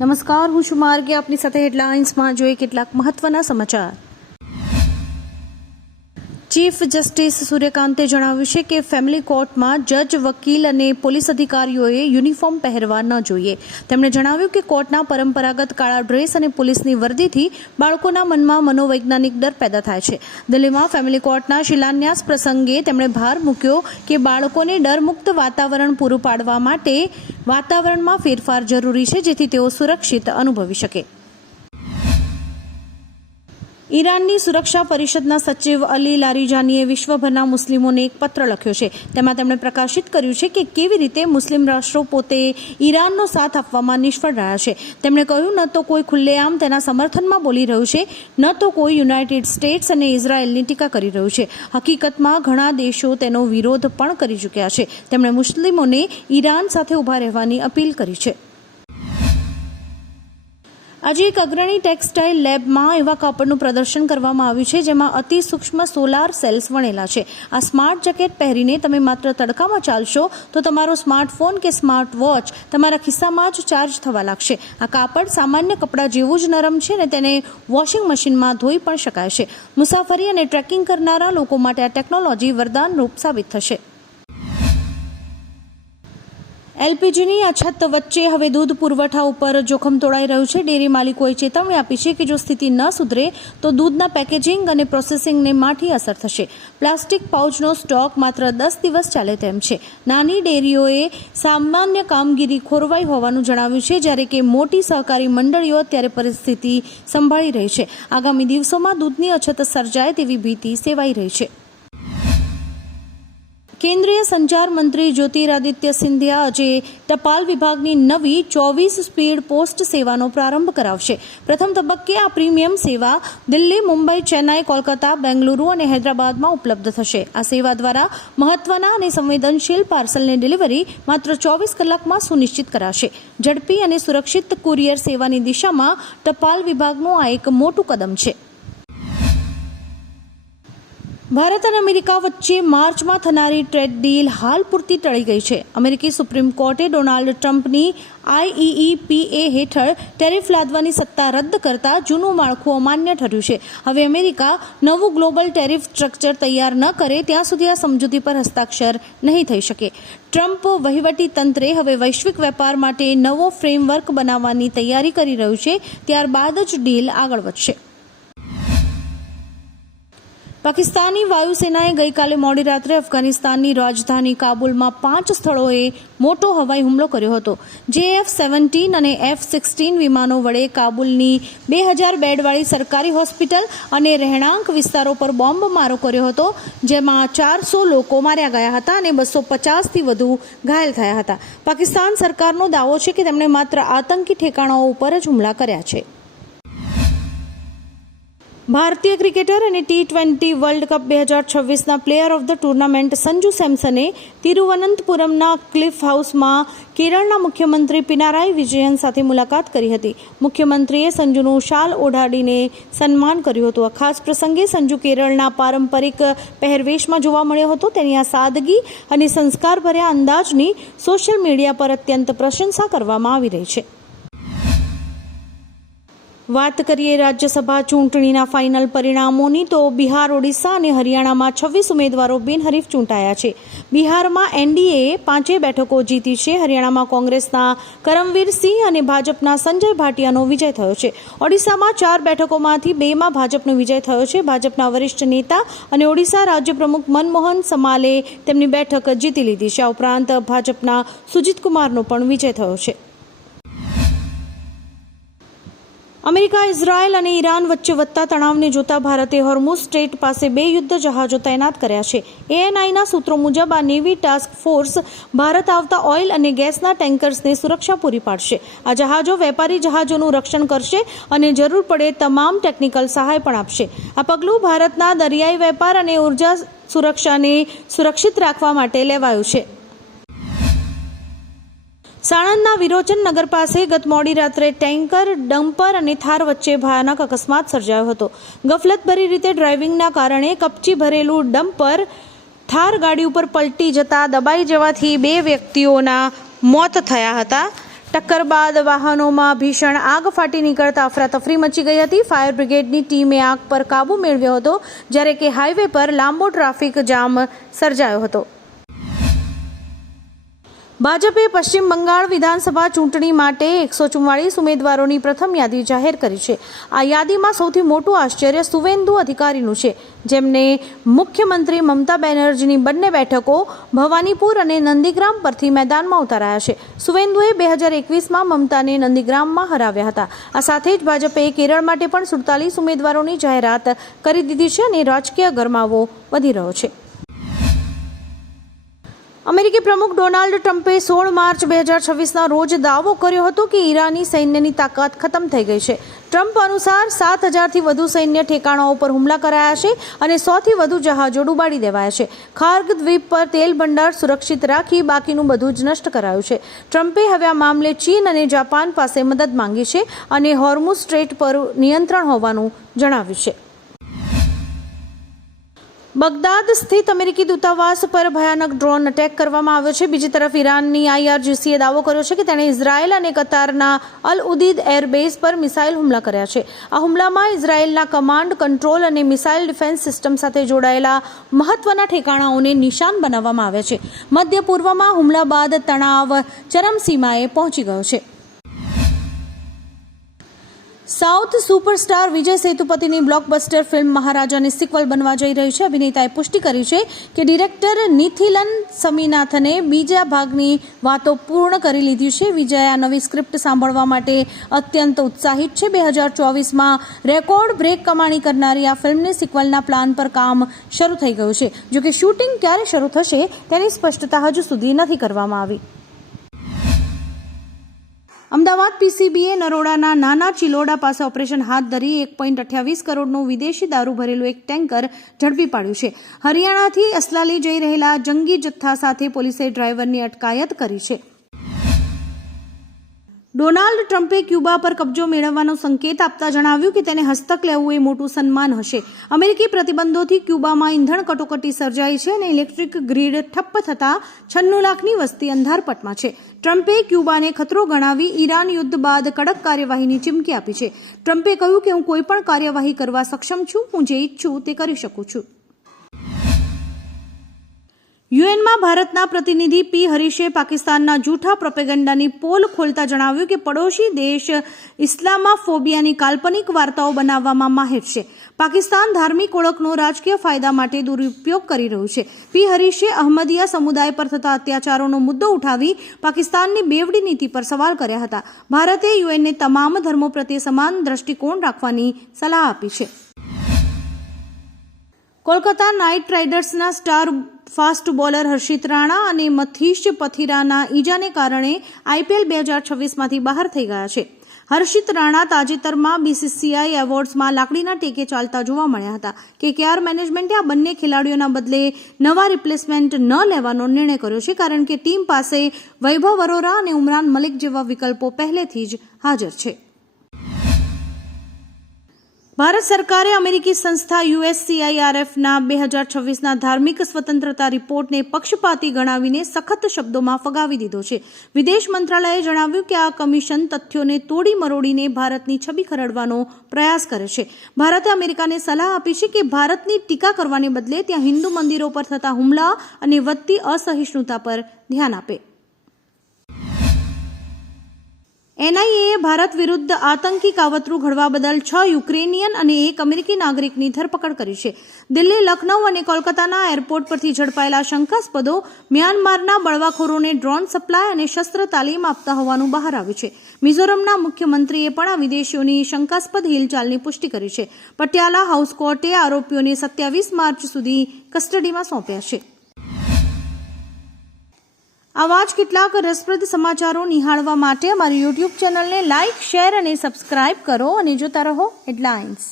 નમસ્કાર, હું છું માર્ગે. આપની સાથે હેડલાઇન્સમાં જોઈએ કેટલાક મહત્વના સમાચાર. ચીફ જસ્ટિસ સૂર્યકાંતે જણાવ્યું છે કે ફેમિલી કોર્ટમાં જજ, વકીલ અને પોલીસ અધિકારીઓએ યુનિફોર્મ પહેરવા ન જોઈએ. તેમણે જણાવ્યું કે કોર્ટના પરંપરાગત કાળા ડ્રેસ અને પોલીસની વર્દીથી બાળકોના મનમાં મનોવૈજ્ઞાનિક ડર પેદા થાય છે. દિલ્હીમાં ફેમિલી કોર્ટના શિલાન્યાસ પ્રસંગે તેમણે ભાર મૂક્યો કે બાળકોને ડરમુક્ત વાતાવરણ પૂરું પાડવા માટે વાતાવરણમાં ફેરફાર જરૂરી છે, જેથી તેઓ સુરક્ષિત અનુભવી શકે. ઈરાનની સુરક્ષા પરિષદના સચિવ અલી લારીજાનીએ વિશ્વભરના મુસ્લિમોને એક પત્ર લખ્યો છે. તેમાં તેમણે પ્રકાશિત કર્યું છે કે કેવી રીતે મુસ્લિમ રાષ્ટ્રો પોતે ઈરાનનો સાથ આપવામાં નિષ્ફળ રહ્યા છે. તેમણે કહ્યું, ન તો કોઈ ખુલ્લેઆમ તેના સમર્થનમાં બોલી રહ્યું છે, ન તો કોઈ યુનાઇટેડ સ્ટેટ્સ અને ઇઝરાયેલની ટીકા કરી રહ્યું છે. હકીકતમાં ઘણા દેશો તેનો વિરોધ પણ કરી ચૂક્યા છે. તેમણે મુસ્લિમોને ઈરાન સાથે ઊભા રહેવાની અપીલ કરી છે. આજે એક અગ્રણી ટેક્સટાઇલ લેબમાં એવા કાપડનું પ્રદર્શન કરવામાં આવ્યું છે જેમાં અતિ સૂક્ષ્મ સોલાર સેલ્સ વણેલા છે. આ સ્માર્ટ જેકેટ પહેરીને તમે માત્ર તડકામાં ચાલશો તો તમારો સ્માર્ટફોન કે સ્માર્ટ વોચ તમારા ખિસ્સામાં જ ચાર્જ થવા લાગશે. આ કાપડ સામાન્ય કપડાં જેવું જ નરમ છે અને તેને વોશિંગ મશીનમાં ધોઈ પણ શકાય છે. મુસાફરી અને ટ્રેકિંગ કરનારા લોકો માટે આ ટેકનોલોજી વરદાનરૂપ સાબિત થશે. એલપીજીની અછત વચ્ચે હવે દૂધ પુરવઠા ઉપર જોખમ તોડાઈ રહ્યું છે. ડેરી માલિકોએ ચેતવણી આપી છે કે જો સ્થિતિ ન સુધરે તો દૂધના પેકેજિંગ અને પ્રોસેસિંગને માઠી અસર થશે. પ્લાસ્ટિક પાઉચનો સ્ટોક માત્ર 10 દિવસ ચાલે તેમ છે. નાની ડેરીઓએ સામાન્ય કામગીરી ખોરવાઈ હોવાનું જણાવ્યું છે, જ્યારે કે મોટી સહકારી મંડળીઓ અત્યારે પરિસ્થિતિ સંભાળી રહી છે. આગામી દિવસોમાં દૂધની અછત સર્જાય તેવી ભીતિ સેવાઈ રહી છે. કેન્દ્રીય સંચાર મંત્રી જ્યોતિરાદિત્ય સિંધિયા આજે ટપાલ વિભાગની નવી 24 સ્પીડ પોસ્ટ સેવાનો પ્રારંભ કરાવશે. પ્રથમ તબક્કે આ પ્રીમિયમ સેવા દિલ્હી, મુંબઈ, ચેન્નાઈ, કોલકાતા, બેંગલુરુ અને હૈદરાબાદમાં ઉપલબ્ધ થશે. આ સેવા દ્વારા મહત્વના અને સંવેદનશીલ પાર્સલની ડિલિવરી માત્ર 24 કલાકમાં સુનિશ્ચિત કરાશે. ઝડપી અને સુરક્ષિત કુરિયર સેવાની દિશામાં ટપાલ વિભાગનું આ એક મોટું કદમ છે. ભારત અને અમેરિકા વચ્ચે માર્ચમાં થનારી ટ્રેડ ડીલ હાલ પૂરતી ટળી ગઈ છે. અમેરિકી સુપ્રીમ કોર્ટે ડોનાલ્ડ ટ્રમ્પની IEEPA હેઠળ ટેરિફ લાદવાની સત્તા રદ કરતા જૂનું માળખું અમાન્ય ઠર્યું છે. હવે અમેરિકા નવું ગ્લોબલ ટેરિફ સ્ટ્રક્ચર તૈયાર ન કરે ત્યાં સુધી આ સમજૂતી પર હસ્તાક્ષર નહીં થઈ શકે. ટ્રમ્પ વહીવટી તંત્રે હવે વૈશ્વિક વેપાર માટે નવો ફ્રેમવર્ક બનાવવાની તૈયારી કરી રહ્યું છે. ત્યારબાદ જ ડીલ આગળ વધશે. પાકિસ્તાની વાયુસેનાએ ગઈકાલે મોડી રાત્રે અફઘાનિસ્તાનની રાજધાની કાબુલમાં 5 સ્થળોએ મોટો હવાઈ હુમલો કર્યો હતો. જે F-17 અને F-16 વિમાનો વડે કાબુલની 2000 બેડવાળી સરકારી હોસ્પિટલ અને રહેણાંક વિસ્તારો પર બોમ્બમારો કર્યો હતો, જેમાં 400 લોકો માર્યા ગયા હતા અને 250થી વધુ ઘાયલ થયા હતા. પાકિસ્તાન સરકારનો દાવો છે કે તેમણે માત્ર આતંકી ઠેકાણાઓ ઉપર જ હુમલા કર્યા છે. ભારતીય ક્રિકેટર અને T20 વર્લ્ડ કપ 2026ના player of the tournament Sanju સેમસને તિરુવનંતપુરમના ક્લિફ હાઉસમાં કેરળના મુખ્યમંત્રી પિનારાઈ વિજયન સાથે મુલાકાત કરી હતી. મુખ્યમંત્રીએ સંજુનું શાલ ઓઢાડીને સન્માન કર્યું હતું. આ ખાસ પ્રસંગે સંજુ કેરળના પારંપરિક પહેરવેશમાં જોવા મળ્યો હતો. તેની આ સાદગી અને સંસ્કારભર્યા અંદાજની સોશિયલ મીડિયા પર અત્યંત પ્રશંસા કરવામાં આવી રહી છે. વાત કરીએ રાજ્યસભા ચૂંટણીના ફાઇનલ પરિણામોની તો બિહાર, ઓડિશા અને હરિયાણામાં 26 ઉમેદવારો બિનહરીફ ચૂંટાયા છે. બિહારમાં એનડીએએ 5 બેઠકો જીતી છે. હરિયાણામાં કોંગ્રેસના કરમવીર સિંહ અને ભાજપના સંજય ભાટિયાનો વિજય થયો છે. ઓડિશામાં 4 બેઠકોમાંથી 2માં ભાજપનો વિજય થયો છે. ભાજપના વરિષ્ઠ નેતા અને ઓડિશા રાજ્ય પ્રમુખ મનમોહન સમાલે તેમની બેઠક જીતી લીધી છે. આ ઉપરાંત ભાજપના સુજીત કુમારનો પણ વિજય થયો છે. અમેરિકા, ઇઝરાયલ અને ઈરાન વચ્ચે વધતા તણાવને જોતા ભારતે હોર્મુઝ સ્ટ્રેટ પાસે 2 યુદ્ધ જહાજો તૈનાત કર્યા છે. ANIના સૂત્રો મુજબ આ નેવી ટાસ્ક ફોર્સ ભારત આવતા ઓઇલ અને ગેસના ટેન્કર્સને સુરક્ષા પૂરી પાડશે. આ જહાજો વેપારી જહાજોનું રક્ષણ કરશે અને જરૂર પડે તમામ ટેકનિકલ સહાય પણ આપશે. આ પગલું ભારતના દરિયાઈ વેપાર અને ઉર્જા સુરક્ષાને સુરક્ષિત રાખવા માટે લેવાયું છે. સાણંદના વિરોચન નગર પાસે ગત મોડી રાત્રે ટેન્કર, ડમ્પર અને થાર વચ્ચે ભયાનક અકસ્માત સર્જાયો હતો. ગફલતભરી રીતે ડ્રાઇવિંગના કારણે કપચી ભરેલું ડમ્પર થાર ગાડી ઉપર પલટી જતા દબાઈ જવાથી 2 વ્યક્તિઓના મોત થયા હતા. ટક્કર બાદ વાહનોમાં ભીષણ આગ ફાટી નીકળતા અફરાતફરી મચી ગઈ હતી. ફાયર બ્રિગેડની ટીમે આગ પર કાબુ મેળવ્યો હતો, જ્યારે કે હાઈવે પર લાંબો ટ્રાફિક જામ સર્જાયો હતો. ભાજપે પશ્ચિમ બંગાળ વિધાનસભા ચૂંટણી માટે 144 ઉમેદવારોની પ્રથમ યાદી જાહેર કરી છે. આ યાદીમાં સૌથી મોટું આશ્ચર્ય સુવેન્દુ અધિકારીનું છે, જેમને મુખ્યમંત્રી મમતા બેનર્જીની બંને બેઠકો ભવાનીપુર અને નંદીગ્રામ પરથી મેદાનમાં ઉતારાયા છે. સુવેન્દુએ 2021માં મમતાને નંદીગ્રામમાં હરાવ્યા હતા. આ સાથે જ ભાજપે કેરળ માટે પણ 47 ઉમેદવારોની જાહેરાત કરી દીધી છે અને રાજકીય ગરમાવો વધી રહ્યો છે. અમેરિકી પ્રમુખ ડોનાલ્ડ ટ્રમ્પે 16 માર્ચ 2026ના રોજ દાવો કર્યો હતો કે ઈરાની સૈન્યની તાકાત ખતમ થઈ ગઈ છે. ટ્રમ્પ અનુસાર 7,000થી વધુ સૈન્ય ઠેકાણાઓ પર હુમલા કરાયા છે અને 100થી વધુ જહાજો ડૂબાડી દેવાયા છે. ખાર્ગ દ્વીપ પર તેલ ભંડાર સુરક્ષિત રાખી બાકીનું બધું જ નષ્ટ કરાયું છે. ટ્રમ્પે હવે આ મામલે ચીન અને જાપાન પાસે મદદ માંગી છે અને હોર્મુઝ સ્ટ્રેટ પર નિયંત્રણ હોવાનું જણાવ્યું છે. બગદાદ સ્થિત અમેરિકી દૂતાવાસ પર ભયાનક ડ્રોન અટેક કરવામાં આવ્યો છે. બીજી તરફ ઈરાનની IRGCએ દાવો કર્યો છે કે તેણે ઇઝરાયેલ અને કતારના અલ ઉદીદ એરબેઝ પર મિસાઇલ હુમલા કર્યા છે. આ હુમલામાં ઇઝરાયેલના કમાન્ડ, કંટ્રોલ અને મિસાઇલ ડિફેન્સ સિસ્ટમ સાથે જોડાયેલા મહત્વના ઠેકાણાઓને નિશાન બનાવવામાં આવ્યા છે. મધ્ય પૂર્વમાં હુમલા બાદ તણાવ ચરમસીમાએ પહોંચી ગયો છે. સાઉથ સુપરસ્ટાર વિજય સેતુપતિની બ્લોકબસ્ટર ફિલ્મ મહારાજાની સિક્વલ બનવા જઈ રહી છે. અભિનેતાએ પુષ્ટિ કરી છે કે ડિરેક્ટર નિથિલન સમીનાથને બીજા ભાગની વાતો પૂર્ણ કરી લીધી છે. વિજય આ નવી સ્ક્રિપ્ટ સાંભળવા માટે અત્યંત ઉત્સાહિત છે. 2024માં રેકોર્ડ બ્રેક કમાણી કરનારી આ ફિલ્મની સિક્વલના પ્લાન પર કામ શરૂ થઈ ગયું છે. જોકે શૂટિંગ ક્યારે શરૂ થશે તેની સ્પષ્ટતા હજુ સુધી નથી કરવામાં આવી. અમદાવાદ PCBએ નરોડાના નાના ચિલોડા પાસે ઓપરેશન હાથ ધરી 1.28 કરોડનું વિદેશી દારૂ ભરેલું એક ટેન્કર ઝડપી પાડ્યું છે. હરિયાણાથી અસલાલી જઈ રહેલા જંગી જથ્થા સાથે પોલીસે ડ્રાઈવરની અટકાયત કરી છે. ડોનાલ્ડ ટ્રમ્પે ક્યુબા પર કબજો મેળવવાનો સંકેત આપતા જણાવ્યું કે તેને હસ્તક લેવું એ મોટું સન્માન હશે. અમેરિકી પ્રતિબંધોથી ક્યુબામાં ઈંધણ કટોકટી સર્જાઈ છે અને ઇલેક્ટ્રિક ગ્રીડ ઠપ્પ થતાં 96 લાખની વસ્તી અંધારપટમાં છે. ટ્રમ્પે ક્યુબાને ખતરો ગણાવી ઈરાન યુદ્ધ બાદ કડક કાર્યવાહીની ચીમકી આપી છે. ટ્રમ્પે કહ્યું કે હું કોઈ પણ કાર્યવાહી કરવા સક્ષમ છું. હું જે ઈચ્છું તે કરી શકું છું. યુએનમાં ભારતના પ્રતિનિધિ P. હરીશે પાકિસ્તાનના જૂઠા પ્રોપેગેન્ડાની પોલ ખોલતા જણાવ્યું કે પડોશી દેશ ઇસ્લામાફોબિયાની કાલ્પનિક વાર્તાઓ બનાવવામાં માહિર છે. પાકિસ્તાન ધાર્મિક ઓળખનો રાજકીય ફાયદા માટે દુરુપયોગ કરી રહ્યું છે. P. હરીશે અહમદિયા સમુદાય પર થતા અત્યાચારોનો મુદ્દો ઉઠાવી પાકિસ્તાનની બેવડી નીતિ પર સવાલ કર્યા હતા. ભારતે યુએનને તમામ ધર્મો પ્રત્યે સમાન દ્રષ્ટિકોણ રાખવાની સલાહ આપી છે. કોલકાતા નાઇટ રાઇડર્સના star fast bowler Harshit Rana અને મથીશ પથિરાના ઈજાને કારણે IPL 2026માંથી બહાર થઈ ગયા છે. હર્ષિત રાણા તાજેતરમાં BCCI એવોર્ડ્સમાં લાકડીના ટેકે ચાલતા જોવા મળ્યા હતા. KKR મેનેજમેન્ટે આ બંને ખેલાડીઓના બદલે નવા રિપ્લેસમેન્ટ ન લેવાનો નિર્ણય કર્યો છે, કારણ કે ટીમ પાસે વૈભવ અરોરા અને ઉમરાન મલિક જેવા વિકલ્પો પહેલેથી જ હાજર છે. ભારત સરકારે અમેરિકી સંસ્થા USCIRFના 2026ના ધાર્મિક સ્વતંત્રતા રિપોર્ટને પક્ષપાતી ગણાવીને સખત શબ્દોમાં ફગાવી દીધો છે. વિદેશ મંત્રાલયે જણાવ્યું કે આ કમિશન તથ્યોને તોડી મરોડીને ભારતની છબી ખરડવાનો પ્રયાસ કરે છે. ભારતે અમેરિકાને સલાહ આપી છે કે ભારતની ટીકા કરવાને બદલે ત્યાં હિન્દુ મંદિરો પર થતા હુમલા અને વધતી અસહિષ્ણુતા પર ધ્યાન આપે. NIAએ ભારત વિરુદ્ધ આતંકી કાવતરું ઘડવા બદલ 6 યુક્રેનિયન અને 1 અમેરિકી નાગરિકની ધરપકડ કરી છે. દિલ્હી, લખનૌ અને કોલકાતાના એરપોર્ટ પરથી ઝડપાયેલા શંકાસ્પદો મ્યાનમારના બળવાખોરોને ડ્રોન સપ્લાય અને શસ્ત્ર તાલીમ આપતા હોવાનું બહાર આવ્યું છે. મિઝોરમના મુખ્યમંત્રીએ પણ આ વિદેશીઓની શંકાસ્પદ હિલચાલની પુષ્ટિ કરી છે. પટિયાલા હાઉસ કોર્ટે આરોપીઓને 27 માર્ચ સુધી કસ્ટડીમાં સોંપ્યા છે. આવા જ કેટલાક રસપ્રદ સમાચારો નિહાળવા માટે અમારી YouTube ચેનલને લાઇક, શેર અને સબસ્ક્રાઇબ કરો અને જોતા રહો હેડલાઇન્સ.